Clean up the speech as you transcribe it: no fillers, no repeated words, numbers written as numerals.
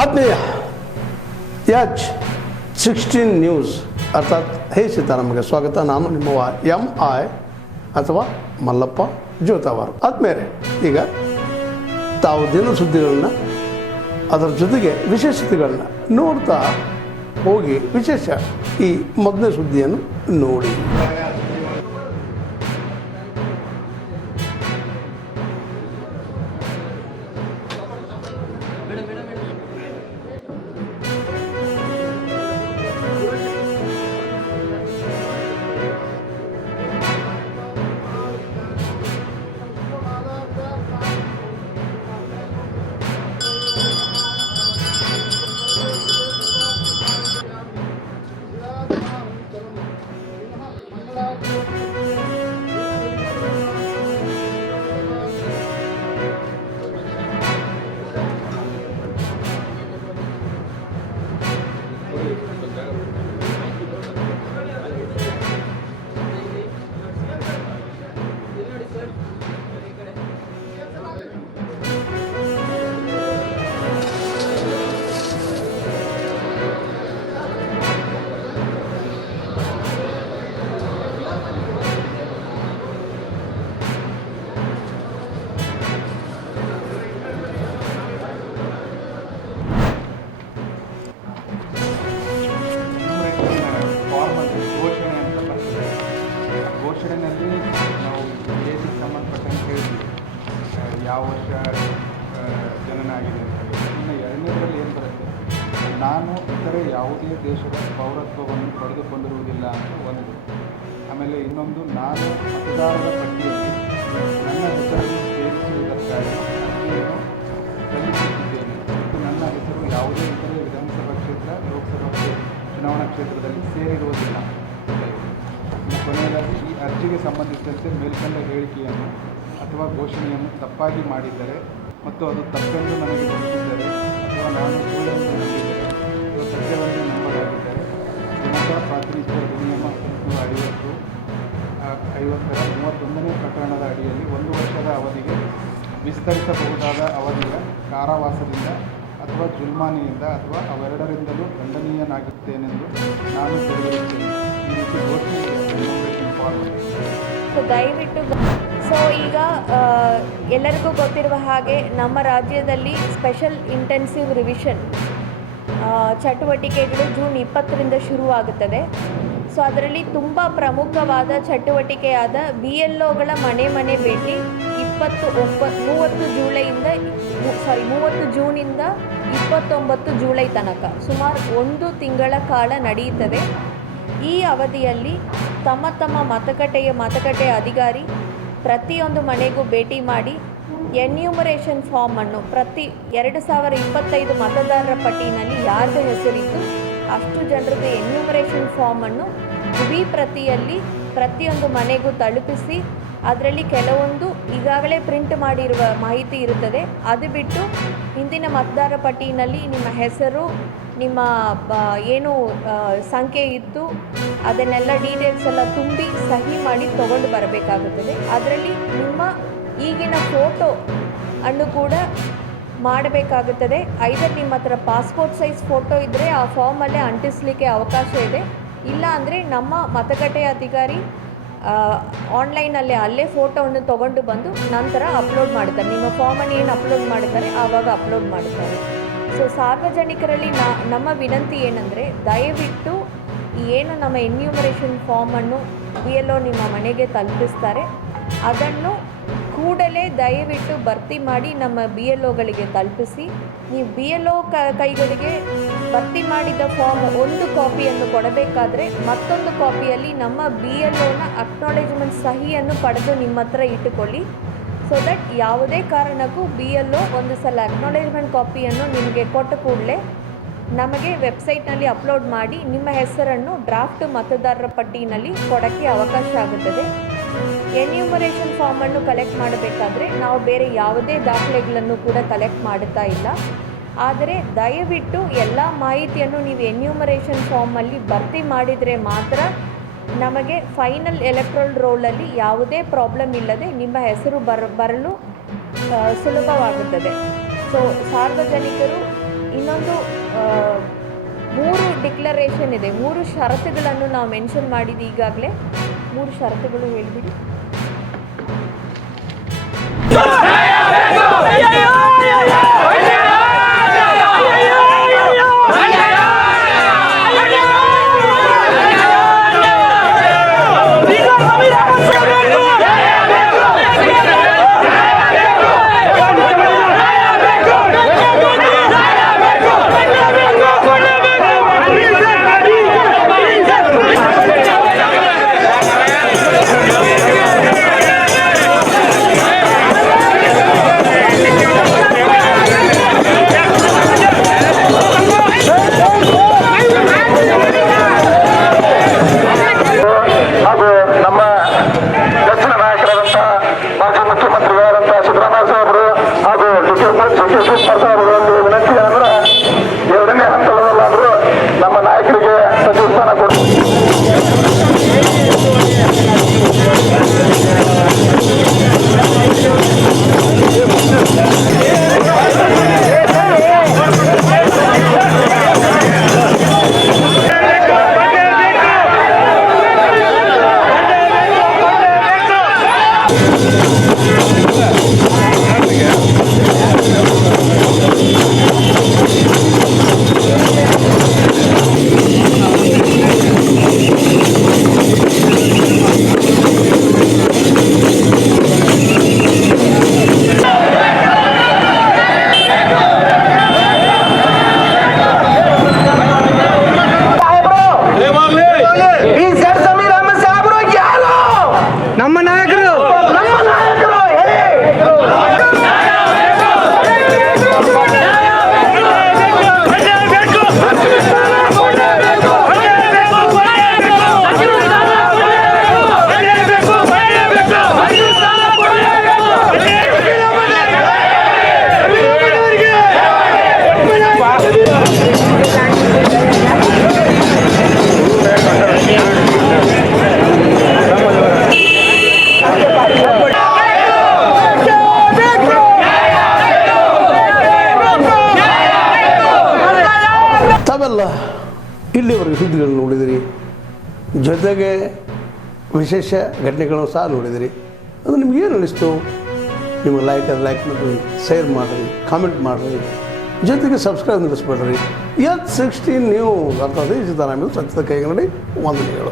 ಆತ್ಮೀಯ H16 news ಅರ್ಥಾತ್ ಹೇ ಸೀತಾರಾಮಗೆ ಸ್ವಾಗತ. ನಾನು ನಿಮ್ಮವ MI ಅಥವಾ ಮಲ್ಲಪ್ಪ ಜೋತಾವಾರು. ಆದ್ಮೇಲೆ ಈಗ ತಾವು ದಿನ ಸುದ್ದಿಗಳನ್ನ ಅದರ ಜೊತೆಗೆ ವಿಶೇಷತೆಗಳನ್ನ ನೋಡ್ತಾ ಹೋಗಿ ವಿಶೇಷ ಈ ಮೊದಲನೇ ಸುದ್ದಿಯನ್ನು ನೋಡಿ. ಘೋಷಣೆಯಲ್ಲಿ ನಾವು ಏಜಿಗೆ ಸಂಬಂಧಪಟ್ಟಂತೆ ಹೇಳಿದ್ವಿ ಯಾವ ವರ್ಷ ಜನನ ಆಗಿದೆ ಅಂತ ಹೇಳಿ. ಇನ್ನು ಎರಡನೇದರಲ್ಲಿ ಏನು ಬರುತ್ತೆ, ನಾನು ಇತರೆ ಯಾವುದೇ ದೇಶದ ಪೌರತ್ವವನ್ನು ಪಡೆದುಕೊಂಡಿರುವುದಿಲ್ಲ ಅಂತ ಒಂದು. ಆಮೇಲೆ ಇನ್ನೊಂದು, ನಾನು ಮತದಾರರ ಪಟ್ಟಿಯಲ್ಲಿ ನನ್ನ ಹೆಸರನ್ನು ಸೇರಿಸುವುದಕ್ಕಾಗಿ ಅರ್ಜಿಯನ್ನು ಸಲ್ಲಿಸುತ್ತಿದ್ದೇನೆ ಮತ್ತು ನನ್ನ ಹೆಸರು ಯಾವುದೇ ಇತರೆ ವಿಧಾನಸಭಾ ಕ್ಷೇತ್ರ, ಲೋಕಸಭಾ ಚುನಾವಣಾ ಕ್ಷೇತ್ರದಲ್ಲಿ ಸೇರಿರುವುದಿಲ್ಲ. ಕೊನೆಯದಾಗಿ, ಈ ಅರ್ಜಿಗೆ ಸಂಬಂಧಿಸಿದಂತೆ ಮೇಲ್ಕಂಡ ಹೇಳಿಕೆಯನ್ನು ಅಥವಾ ಘೋಷಣೆಯನ್ನು ತಪ್ಪಾಗಿ ಮಾಡಿದ್ದರೆ ಮತ್ತು ಅದು ತಪ್ಪೆಂದು ನನಗೆ ಗೊತ್ತಿದ್ದರೆ ಅಥವಾ ನಾನು ಸುಳ್ಳನ್ನು ನಂಬಿದ್ದರೆ ಅಥವಾ ಸತ್ಯವನ್ನು ನಂಬಲಾಗಿದ್ದರೆ ಜನತಾ ಪ್ರಾತಿನಿಧ್ಯ ಅಧಿನಿಯಮ 1950ರ 31ನೇ ಪ್ರಕರಣದ ಅಡಿಯಲ್ಲಿ 1 ವರ್ಷದ ಅವಧಿಗೆ ವಿಸ್ತರಿಸಬಹುದಾದ ಅವಧಿಯ ಕಾರಾವಾಸದಿಂದ ಅಥವಾ ಜುಲ್ಮಾನೆಯಿಂದ ಅಥವಾ ಅವೆರಡರಿಂದಲೂ ದಂಡನೀಯನಾಗುತ್ತೇನೆಂದು ನಾನು ತಿಳಿದಿರುತ್ತೇನೆ. ಈ ರೀತಿ ಘೋಷಣೆ ದಯವಿಟ್ಟು ಈಗ ಎಲ್ಲರಿಗೂ ಗೊತ್ತಿರುವ ಹಾಗೆ ನಮ್ಮ ರಾಜ್ಯದಲ್ಲಿ ಸ್ಪೆಷಲ್ ಇಂಟೆನ್ಸಿವ್ ರಿವಿಷನ್ ಚಟುವಟಿಕೆಗಳು ಜೂನ್ 20ರಿಂದ ಶುರುವಾಗುತ್ತದೆ. ಸೊ ಅದರಲ್ಲಿ ತುಂಬ ಪ್ರಮುಖವಾದ ಚಟುವಟಿಕೆಯಾದ BLOಗಳ ಮನೆ ಭೇಟಿ 30 ಜೂನಿಂದ 29 ಜುಲೈ ತನಕ ಸುಮಾರು 1 ತಿಂಗಳ ಕಾಲ ನಡೆಯುತ್ತದೆ. ಈ ಅವಧಿಯಲ್ಲಿ ತಮ್ಮ ಮತಗಟ್ಟೆಯ ಅಧಿಕಾರಿ ಪ್ರತಿಯೊಂದು ಮನೆಗೂ ಭೇಟಿ ಮಾಡಿ ಎನ್ಯೂಮರೇಷನ್ ಫಾರ್ಮನ್ನು ಪ್ರತಿ 2025 ಮತದಾರರ ಪಟ್ಟಿನಲ್ಲಿ ಯಾರ್ದು ಹೆಸರಿತ್ತು ಅಷ್ಟು ಜನರಿಗೆ ಎನ್ಯೂಮರೇಷನ್ ಫಾರ್ಮನ್ನು ಪ್ರತಿಯಲ್ಲಿ ಪ್ರತಿಯೊಂದು ಮನೆಗೂ ತಲುಪಿಸಿ ಅದರಲ್ಲಿ ಕೆಲವೊಂದು ಈಗಾಗಲೇ ಪ್ರಿಂಟ್ ಮಾಡಿರುವ ಮಾಹಿತಿ ಇರುತ್ತದೆ. ಅದು ಬಿಟ್ಟು ಹಿಂದಿನ ಮತದಾರರ ಪಟ್ಟಿನಲ್ಲಿ ನಿಮ್ಮ ಹೆಸರು, ನಿಮ್ಮ ಏನು ಸಂಖ್ಯೆ ಇತ್ತು ಅದನ್ನೆಲ್ಲ ಡೀಟೇಲ್ಸ್ ಎಲ್ಲ ತುಂಬಿ ಸಹಿ ಮಾಡಿ ತೊಗೊಂಡು ಬರಬೇಕಾಗುತ್ತದೆ. ಅದರಲ್ಲಿ ನಿಮ್ಮ ಈಗಿನ ಫೋಟೋ ಅನ್ನು ಕೂಡ ಮಾಡಬೇಕಾಗುತ್ತದೆ. ಐದರ್ ನಿಮ್ಮ ಹತ್ರ ಪಾಸ್ಪೋರ್ಟ್ ಸೈಜ್ ಫೋಟೋ ಇದ್ದರೆ ಆ ಫಾರ್ಮಲ್ಲೇ ಅಂಟಿಸಲಿಕ್ಕೆ ಅವಕಾಶ ಇದೆ. ಇಲ್ಲ ಅಂದರೆ ನಮ್ಮ ಮತಗಟ್ಟೆಯ ಅಧಿಕಾರಿ ಆನ್ಲೈನಲ್ಲೇ ಅಲ್ಲೇ ಫೋಟೋವನ್ನು ತೊಗೊಂಡು ಬಂದು ನಂತರ ಅಪ್ಲೋಡ್ ಮಾಡ್ತಾರೆ. ನಿಮ್ಮ ಫಾರ್ಮನ್ನು ಏನು ಅಪ್ಲೋಡ್ ಮಾಡ್ತಾರೆ ಆವಾಗ ಅಪ್ಲೋಡ್ ಮಾಡ್ತಾರೆ. ಸೊ ಸಾರ್ವಜನಿಕರಲ್ಲಿ ನಮ್ಮ ವಿನಂತಿ ಏನಂದರೆ, ದಯವಿಟ್ಟು ಏನು ನಮ್ಮ ಎನ್ಯೂಮರೇಷನ್ ಫಾರ್ಮನ್ನು BLO ನಿಮ್ಮ ಮನೆಗೆ ತಲುಪಿಸ್ತಾರೆ ಅದನ್ನು ಕೂಡಲೇ ದಯವಿಟ್ಟು ಭರ್ತಿ ಮಾಡಿ ನಮ್ಮ BLOಗಳಿಗೆ ತಲುಪಿಸಿ. ನೀವು BLO ಕೈಗಳಿಗೆ ಭರ್ತಿ ಮಾಡಿದ ಫಾರ್ಮ್ ಒಂದು ಕಾಪಿಯನ್ನು ಕೊಡಬೇಕಾದ್ರೆ ಮತ್ತೊಂದು ಕಾಪಿಯಲ್ಲಿ ನಮ್ಮ BLOನ ಅಕ್ನಾಲೇಜ್ಮೆಂಟ್ ಸಹಿಯನ್ನು ಪಡೆದು ನಿಮ್ಮ ಹತ್ರ ಇಟ್ಟುಕೊಳ್ಳಿ. ಸೊ ದಟ್ ಯಾವುದೇ ಕಾರಣಕ್ಕೂ BLO ಒಂದು ಸಲ ಅಕ್ನಾಲೇಜ್ಮೆಂಟ್ ಕಾಪಿಯನ್ನು ನಿಮಗೆ ಕೊಟ್ಟ ಕೂಡಲೇ ನಮಗೆ ವೆಬ್ಸೈಟ್ನಲ್ಲಿ ಅಪ್ಲೋಡ್ ಮಾಡಿ ನಿಮ್ಮ ಹೆಸರನ್ನು ಡ್ರಾಫ್ಟ್ ಮತದಾರರ ಪಟ್ಟಿನಲ್ಲಿ ಕೊಡೋಕ್ಕೆ ಅವಕಾಶ ಆಗುತ್ತದೆ. ಎನ್ಯೂಮರೇಷನ್ ಫಾರ್ಮನ್ನು ಕಲೆಕ್ಟ್ ಮಾಡಬೇಕಾದ್ರೆ ನಾವು ಬೇರೆ ಯಾವುದೇ ದಾಖಲೆಗಳನ್ನು ಕೂಡ ಕಲೆಕ್ಟ್ ಮಾಡುತ್ತಾ ಇಲ್ಲ. ಆದರೆ ದಯವಿಟ್ಟು ಎಲ್ಲ ಮಾಹಿತಿಯನ್ನು ನೀವು ಎನ್ಯೂಮರೇಷನ್ ಫಾರ್ಮಲ್ಲಿ ಭರ್ತಿ ಮಾಡಿದರೆ ಮಾತ್ರ ನಮಗೆ ಫೈನಲ್ ಎಲೆಕ್ಟ್ರಲ್ ರೋಲಲ್ಲಿ ಯಾವುದೇ ಪ್ರಾಬ್ಲಮ್ ಇಲ್ಲದೆ ನಿಮ್ಮ ಹೆಸರು ಬರಲು ಸುಲಭವಾಗುತ್ತದೆ. ಸೊ ಸಾರ್ವಜನಿಕರು ಇನ್ನೊಂದು ಡಿಕ್ಲರೇಷನ್ ಇದೆ. 3 ಷರತ್ತುಗಳನ್ನು ನಾವು ಮೆನ್ಷನ್ ಮಾಡಿದ್ದು ಈಗಾಗಲೇ. 3 ಷರತ್ತುಗಳು ಹೇಳ್ಬಿಡಿ. ತಾವೆಲ್ಲ ಇಲ್ಲಿವರೆಗೆ ಸುದ್ದಿಗಳನ್ನು ನೋಡಿದಿರಿ, ಜೊತೆಗೆ ವಿಶೇಷ ಘಟನೆಗಳನ್ನು ಸಹ ನೋಡಿದಿರಿ. ಅದು ನಿಮಗೇನು ಅನ್ನಿಸ್ತು? ನಿಮಗೆ ಲೈಕ್ ಮಾಡಿರಿ, ಶೇರ್ ಮಾಡಿರಿ, ಕಾಮೆಂಟ್ ಮಾಡಿರಿ, ಜೊತೆಗೆ ಸಬ್ಸ್ಕ್ರೈಬ್ ನಿಲ್ಲಿಸ್ಬೇಡ್ರಿ. H16 ನ್ಯೂಸ್ ಅರ್ಥಾತ್ ಈ ಸಿದ್ದರಾಮಯ್ಯ ಸತ್ಯದ ಕೈಗನ್ನಡಿ ವಂದನೆಗಳು.